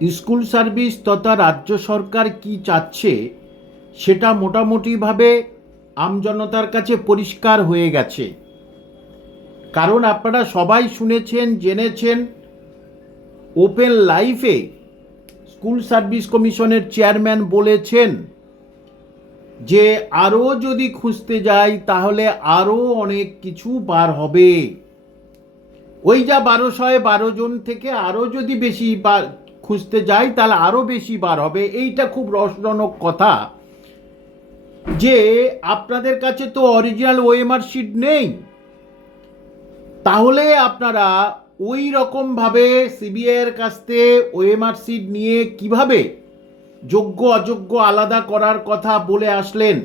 School service তথা রাজ্য সরকার কি চাচ্ছে সেটা মোটামুটিভাবে আমজনতার কাছে পরিষ্কার হয়ে গেছে। কারণ আপনারা সবাই শুনেছেন, জেনেছেন, ওপেন লাইফে স্কুল সার্ভিস কমিশনের চেয়ারম্যান বলেছেন যে আরও যদি খুঁজতে যাই তাহলে আরও অনেক কিছু বার হবে। ওই যা বারোশয় বারো জন থেকে আরও যদি বেশি খুঁজতে যাই, তাহলে আরও বেশি বার হবে। এইটা খুব রসজনক কথা যে আপনাদের কাছে তো অরিজিনাল ওএমআর শিট নেই। তাহলে আপনারা ওই রকমভাবে সিবিআইয়ের কাছ থেকে ওএমআর শিট নিয়ে কীভাবে যোগ্য, অযোগ্য, আলাদা করার কথা বলে আসলেন?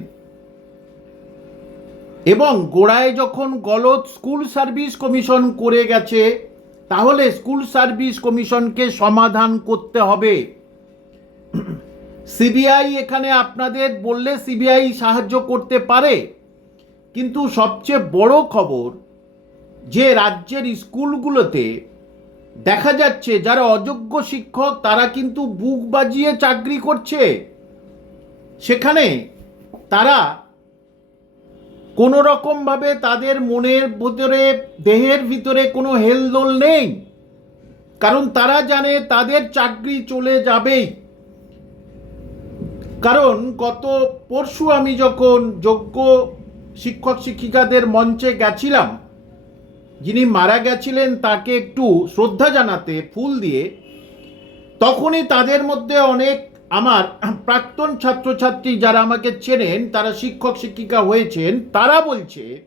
এবং গোড়ায় যখন গলত স্কুল সার্ভিস কমিশন করে গেছে তাহলে স্কুল সার্ভিস কমিশনকে সমাধান করতে হবে। সিবিআই এখানে আপনাদের বললে সিবিআই সাহায্য করতে পারে। কিন্তু সবচেয়ে বড় খবর, যে রাজ্যের স্কুলগুলোতে দেখা যাচ্ছে যারা অযোগ্য শিক্ষক, তারা কিন্তু বুক বাজিয়ে চাকরি করছে। সেখানে তারা কোনো রকমভাবে তাদের মনের ভিতরে, দেহের ভিতরে কোনো হেলদোল নেই। কারণ তারা জানে তাদের চাকরি চলে যাবেই। কারণ গত পরশু আমি যখন যোগ্য শিক্ষক শিক্ষিকাদের মঞ্চে গেছিলাম, যিনি মারা গেছিলেন তাকে একটু শ্রদ্ধা জানাতে, ফুল দিয়ে, তখনই তাদের মধ্যে অনেক আমার প্রাক্তন ছাত্রছাত্রী যারা আমাকে চেনেন, তারা শিক্ষক, শিক্ষিকা হয়েছেন, তারা বলছে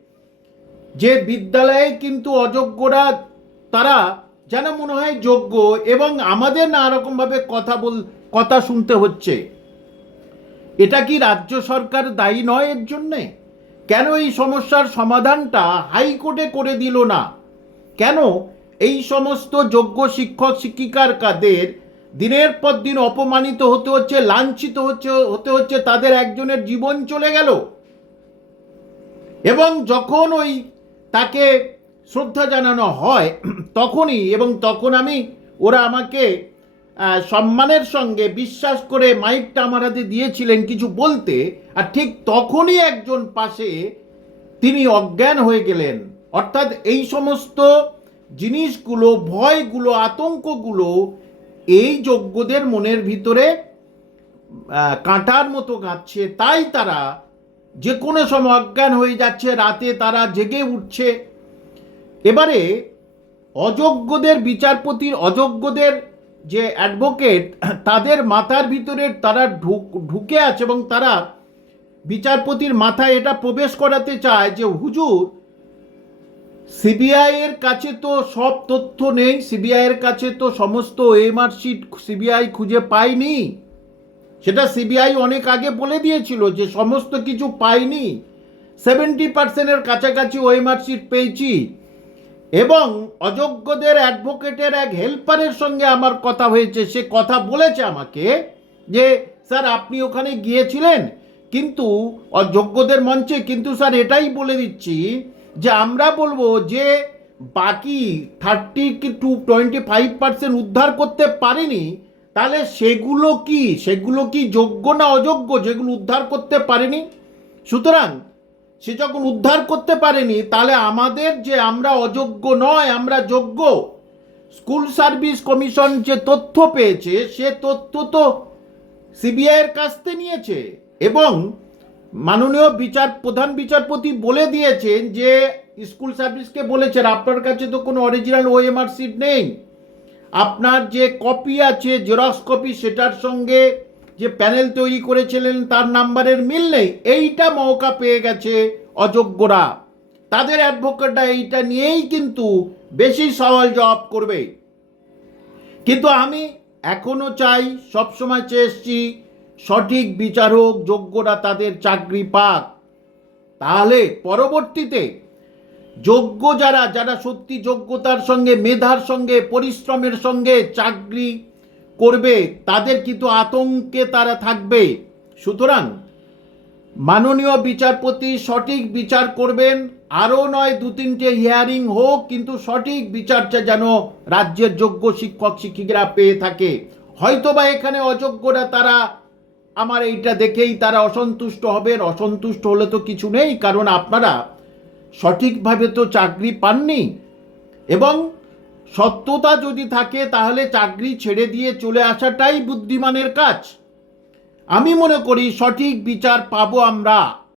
যে বিদ্যালয়ে কিন্তু অযোগ্যরা, তারা যেন মনে হয় যোগ্য এবং আমাদের নানা রকমভাবে কথা বল, কথা শুনতে হচ্ছে। এটা কি রাজ্য সরকার দায়ী নয় এর জন্যে? কেন এই সমস্যার সমাধানটা হাইকোর্টে করে দিল না? কেন এই সমস্ত যোগ্য শিক্ষক, শিক্ষিকার কাদের দিনের পর দিন অপমানিত হতে হচ্ছে, লাঞ্ছিত হচ্ছে, হতে হচ্ছে, তাদের একজনের জীবন চলে গেল। এবং যখন ওই তাকে শ্রদ্ধা জানানো হয়, তখনই এবং তখন আমি ওরা আমাকে সম্মানের সঙ্গে বিশ্বাস করে মাইকটা আমার হাতে দিয়েছিলেন কিছু বলতে, আর ঠিক তখনই একজন পাশে তিনি অজ্ঞান হয়ে গেলেন। অর্থাৎ এই সমস্ত জিনিসগুলো, ভয়গুলো, আতঙ্কগুলো এই যোগ্যদের মনের ভিতরে কাঁটার মতো গাচ্ছে তাই তারা যে কোনো সময় অজ্ঞান হয়ে যাচ্ছে, রাতে তারা জেগে উঠছে। এবারে অযোগ্যদের বিচারপতির অযোগ্যদের যে অ্যাডভোকেট তাদের মাথার ভিতরে তারা ঢুক, ঢুকে আছে এবং তারা বিচারপতির মাথায় এটা প্রবেশ করাতে চায় যে, হুজুর সিবিআই এর কাছে তো সব তথ্য নেই, সিবিআই এর কাছে তো সমস্ত এমআর শিট সিবিআই খুঁজে পায়নি। সেটা সিবিআই অনেক আগে বলে দিয়েছিল যে সমস্ত কিছু পাইনি সেভেন্টি পার্সেন্টের কাছাকাছি ওএমআর শিট পেয়েছি। এবং অযোগ্যদের অ্যাডভোকেটের এক হেল্পারের সঙ্গে আমার কথা হয়েছে, সে কথা বলেছে আমাকে যে, স্যার, আপনি ওখানে গিয়েছিলেন, কিন্তু অযোগ্যদের মঞ্চে, কিন্তু স্যার, এটাই বলে দিচ্ছি যে আমরা বলব যে বাকি থার্টি কি টু টোয়েন্টি ফাইভ পার্সেন্ট উদ্ধার করতে পারেনি, তাহলে সেগুলো কি? সেগুলো কি যোগ্য না অযোগ্য? যেগুলো উদ্ধার করতে পারেনি? সুতরাং সে যখন উদ্ধার করতে পারেনি, তাহলে আমাদের যে আমরা অযোগ্য নয়, আমরা যোগ্য। স্কুল সার্ভিস কমিশন যে তথ্য পেয়েছে, সে তথ্য তো সিবিআইয়ের কাছ থেকে নিয়েছে। এবং মাননীয় বিচার, প্রধান বিচারপতি বলে দিয়েছেন যে স্কুল সার্ভিসকে বলেছেন, আপনার কাছে তো কোনো অরিজিনাল ওএমআর সিট নেই। আপনার যে কপি আছে জেরক্স কপি সেটার সঙ্গে যে প্যানেল তৈরি করেছিলেন, তার নাম্বারের মিল নেই। এইটা মৌকা পেয়ে গেছে অযোগ্যরা। তাদের অ্যাডভোকেটরা এইটা নিয়েই কিন্তু বেশি সওয়াল জবাব করবে। কিন্তু আমি এখনও চাই, সবসময় চেয়ে এসছি সঠিক বিচার হোক যোগ্যরা তাদের চাকরি পাক। তাহলে পরবর্তীতে যোগ্য যারা যারা সত্যি যোগ্যতার সঙ্গে, মেধার সঙ্গে, পরিশ্রমের সঙ্গে চাকরি করবে, তাদের কিন্তু আতঙ্কে তারা থাকবে। সুতরাং মাননীয় বিচারপতি সঠিক বিচার করবেন। আরও নয় দু তিনটে হিয়ারিং হোক, কিন্তু সঠিক বিচারটা যেন রাজ্যের যোগ্য শিক্ষক, শিক্ষিকারা পেয়ে থাকে। হয়তোবা এখানে অযোগ্যরা তারা আমার এইটা দেখেই তারা অসন্তুষ্ট হবেন অসন্তুষ্ট হলে তো কিছু নেই, কারণ আপনারা সঠিকভাবে তো চাকরি পাননি। এবং সত্যতা যদি থাকে, তাহলে চাকরি ছেড়ে দিয়ে চলে আসাটাই বুদ্ধিমানের কাজ। আমি মনে করি সঠিক বিচার পাবো আমরা।